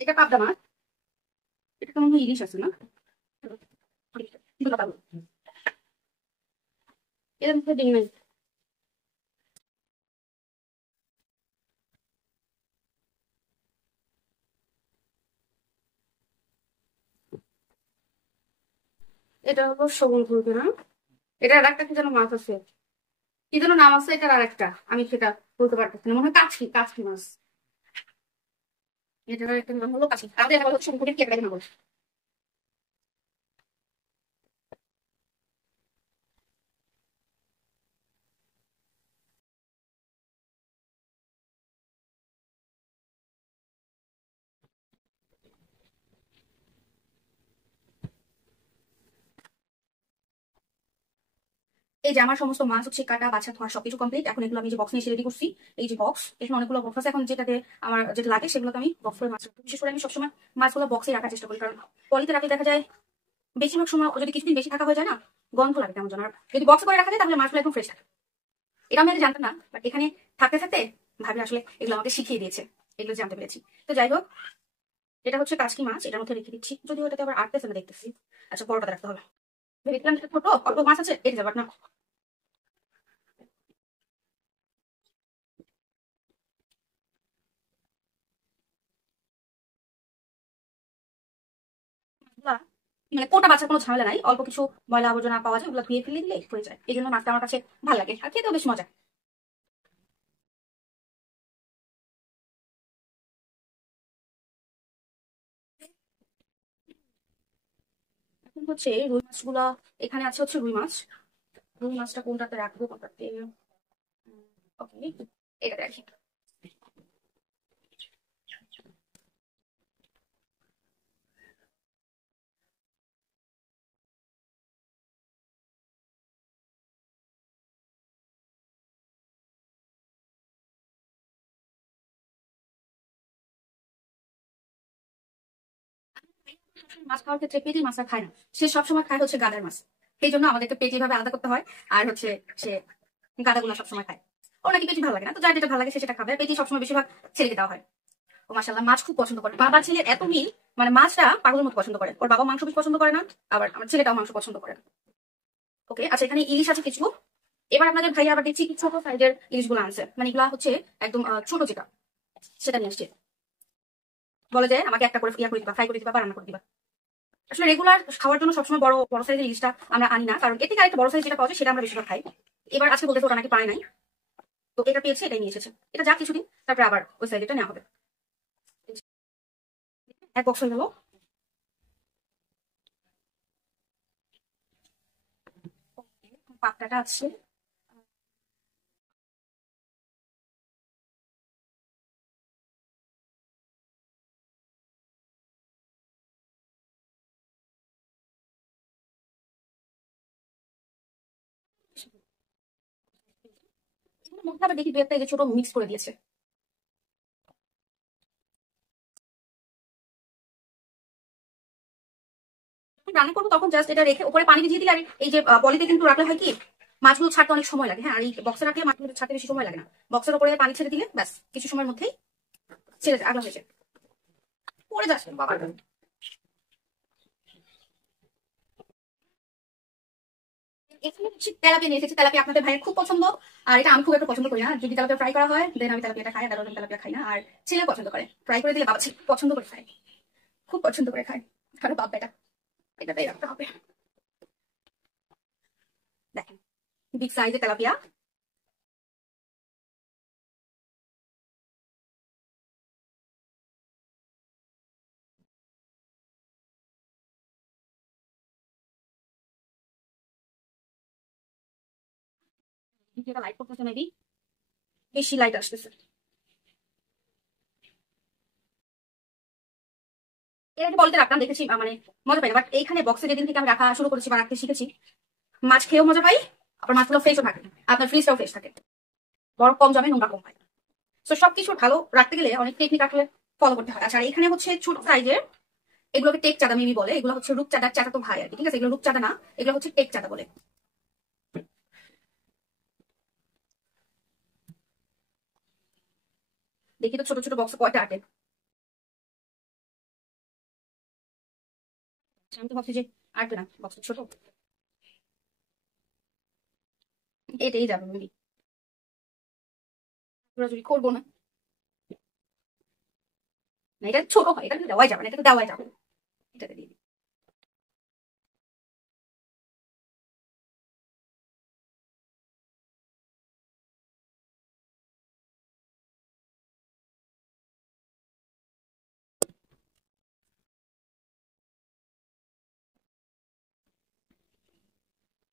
এটা পাবদা মাছ, এটা তো মনে হয় ইলিশ আছে না? এর মধ্যে ডিম নেই। এটা হলো শগুন ফুলকে না, এটা আর একটা কি যেন মাছ আছে, কি যেন নাম আছে এটার, আর একটা আমি সেটা বলতে পারতেছি না, মনে হয় কাচকি, কাচকি মাছ। এটার একটা নাম হলো কাচকি, আমাদের এটা বলা হচ্ছে শঙ্কুরের কেকড়া নাম বলে। এই যে আমার সমস্ত মাছ হচ্ছে কাটা বাছা ধোয়া সবকিছু কমপ্লিট। এখন এগুলো আমি যে বক্স নিয়ে রেডি করছি, এই যে বক্স, এখানে অনেকগুলো বক্স আছে। এখন যেটাতে আমার যেটা লাগে সেগুলোকে আমি বক্স করে মাছ রাখবো। বিশেষ করে আমি সবসময় মাছগুলো বক্সে রাখার চেষ্টা করি, কারণ পলিতে রাখলে দেখা যায় বেশিরভাগ সময় যদি কিছুদিন বেশি থাকা হয়ে যায় না, গন্ধ লাগে কেমন যেন। আর যদি বক্স করে রাখা যায় তাহলে মাছগুলো একদম ফ্রেশ থাকে। এটা আমি আগে জানতাম না, বাট এখানে থাকতে থাকতে ভাবি আসলে এগুলো আমাকে শিখিয়ে দিয়েছে, এগুলো জানতে পেরেছি। তো যাই হোক, এটা হচ্ছে কাচকি মাছ, এটার মধ্যে রেখে দিচ্ছি। যদিও এটাতে আবার আটতেছে না দেখতেছি। আচ্ছা, বড়টা রাখতে হবে। ভেবেছিলাম যে ছোট অল্প মাছ আছে এটা যাবার না। মাছগুলা মানে কোটা বাছার কোনো ঝামেলা নাই, অল্প কিছু ময়লা আবর্জনা পাওয়া যায়, ওগুলো ধুয়ে ফেলে দিলে হয়ে যায়। এই জন্য মাছটা আমার কাছে ভালো লাগে, আর খেতেও বেশ মজা। এখন হচ্ছে রুই মাছগুলা, এখানে আছে হচ্ছে রুই মাছ। রুই মাছটা কোনটাতে রাখবো, কোনটাতে? ওকে, এটা রাখি। মাছ খাওয়ার ক্ষেত্রে পেটি মাছটা খায় না, সে সবসময় খায় হচ্ছে গাদার মাছ। সেই জন্য আমাদেরকে পেটি ভাবে আলাদা করতে হয়। আর হচ্ছে সে গাদাগুলো সবসময় খায়। ওর নাকি পেটি ভালো লাগে না, তো যার যেটা ভালো লাগে সে সেটা খাবে। পেটি সবসময় বেশিরভাগ ছেলেকে দেওয়া হয়। ও মাশাআল্লাহ মাছ খুব পছন্দ করে, বাবা ছেলের এত মিল, মানে মাছটা পাগলের মতো পছন্দ করে। ওর বাবা মাংস বেশি পছন্দ করে না, আবার আমার ছেলেটাও মাংস পছন্দ করে না। ওকে, আচ্ছা, এখানে ইলিশ আছে কিছু। এবার আপনাদের ভাইয়া আবার দেখছি কি ছোট সাইজের ইলিশ গুলো আনছে, মানে এগুলা হচ্ছে একদম ছোট যেটা, সেটা নিয়ে আসছে। বলে যে আমাকে একটা করে ইয়া করে দিবা, ফ্রাই করে দিবা বা রান্না করে দিবা। আসলে রেগুলার খাওয়ার জন্য সবসময় বড় বড় সাইজের ইলিশটা আমরা আনি না, কারণ এর থেকে আরেকটা বড় সাইজ যেটা পাওয়া যায় সেটা আমরা বেশিরভাগ খাই। এবার আজকে বলতেছে ওটা নাকি পায় নাই, তো এটা পেয়েছে, এটাই নিয়ে এসেছে। এটা যা কিছুদিন, তারপরে আবার ওই সাইজটা নেওয়া হবে। এক বক্স হয়ে গেল। পাত্রাটা আছে। এগুলোর মধ্যে আবার দেখি দু একটা এই যে ছোট মিক্স করে দিয়েছে। যখন রান্না করবো তখন জাস্ট এটা রেখে উপরে পানি দিয়ে দিলে, আর এই যে পলিতে কিন্তু রাখলে হয় কি, মাছগুলো ছাড়তে অনেক সময় লাগে। হ্যাঁ, আর এই বক্সে রাখলে মাছগুলো ছাড়তে বেশি সময় লাগে না। বক্সের উপরে পানি ছেড়ে দিলে ব্যাস কিছু সময়ের মধ্যেই ছেড়ে যায়, আগলা হয়ে যায়। পড়ে যাচ্ছে বাবা। এখানে হচ্ছে তেলাপিয়া নিয়ে এসেছি, তেলাপিয়া আপনাদের ভাইয়ের খুব পছন্দ। আর এটা আমি খুব একটা পছন্দ করি না, যদি তেলাপিয়া ফ্রাই করা হয় দেন আমি তেলাপিয়াটা খাই, আর আমি তেলাপিয়া খাই না। আর ছেলে পছন্দ করে, ফ্রাই করে দিলে বাবা ছেলে পছন্দ করে খায়, খুব পছন্দ করে খায়। কারণ বাপ বেটা এটাতেই রাখতে হবে। দেখেন, বিগ সাইজের তেলাপিয়া। যেটা লাইট করতেছে মেবি, বেশি লাইট আসতেছে। এর আগে বলতে রাখতাম দেখেছি, মানে মজা পাই না, বাট এইখানে বক্সে যেদিন থেকে আমি রাখা শুরু করেছি বা রাখতে শিখেছি, মাছ খেয়েও মজা পাই, আবার মাছগুলো ফ্রেশও থাকে, আপনার ফ্রিজটাও ফ্রেশ থাকে, বরফ কম জমে, নোংরা কম হয়। তো সবকিছু ভালো রাখতে গেলে অনেক টেকনিক আসলে ফলো করতে হয়। আচ্ছা, আর এখানে হচ্ছে ছোট সাইজের, এগুলোকে টেক চাঁদা মিমি বলে, এগুলো হচ্ছে রূপচাঁদার চাঁদা তো ভাই আর কি, ঠিক আছে? এগুলো রূপচাঁদা না, এগুলো হচ্ছে টেক চাঁদা বলে। দেখি তো ছোট ছোট বক্স কয়টা আটে। আমি তো ভাবছি যে আটবে না, বক্স ছোট, এটাই যাবে আমি জোরাজুরি করবো না। না, এটা ছোট হয়, এটা তো দেওয়াই যাবে না, এটা তো দেওয়াই যাবে না। এটাতে দিয়ে দিই।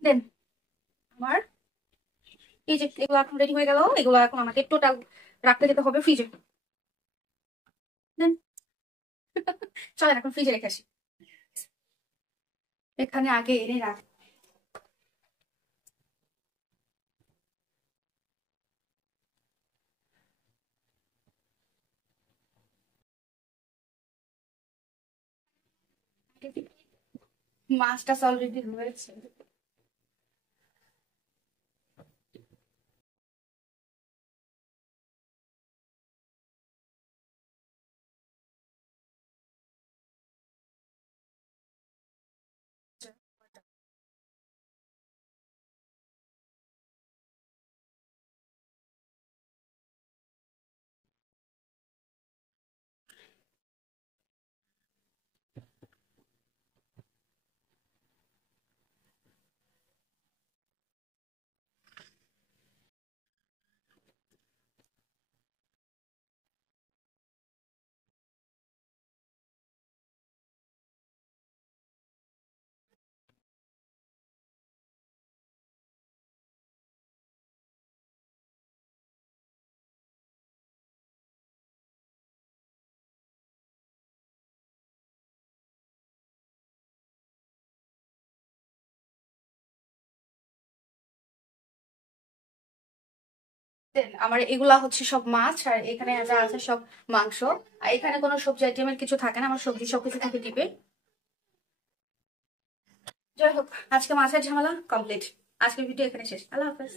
দেন আমার এই যে এগুলো এখন রেডি হয়ে গেল, এগুলো এখন আমাকে টোটাল রাখতে যেতে হবে ফ্রিজে। দেন চলেন এখন ফ্রিজে রেখে আসি। এখানে আগে এনে রাখ। মাছটা অলরেডি রয়েছে। দেন আমার এগুলা হচ্ছে সব মাছ, আর এখানে যা আছে সব মাংস। আর এখানে কোনো সবজি আইটেমের কিছু থাকে না, আমার সবজি সবকিছু থাকে ডিপে। যাই হোক, আজকে মাছের ঝামেলা কমপ্লিট। আজকের ভিডিও এখানে শেষ, আল্লাহ হাফেজ।